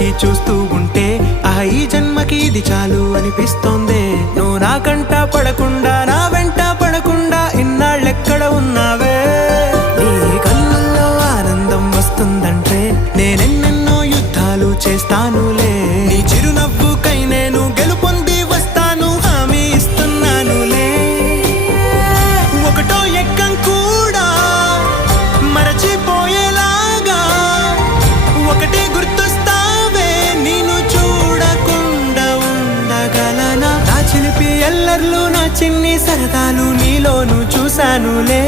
పెట్టి చూస్తూ ఉంటే ఈ జన్మకి ఇది చాలు అనిపిస్తోందే. నువ్వు నా కంట పడకుండా నా వెంట పడకుండా ఇన్నాళ్ళెక్కడ ఉన్నావే. నీ కళ్ళల్లో ఆనందం వస్తుందంటే నేనెన్నెన్నో యుద్ధాలు చేస్తానులే. నీ చిరునవ్వుకై నేను గెలుపొంది వస్తాను హామీ ఇస్తున్నానులే. ఒకటో ఎక్కం కూడా మరచిపోయేలాగా ఒకటే గుర్తొస్తావే. నేను చూడకుండా ఉండగలనా. నా చిలిపి ఎల్లర్లు నా చిన్ని సరదాలు నీలోను చూశానులే.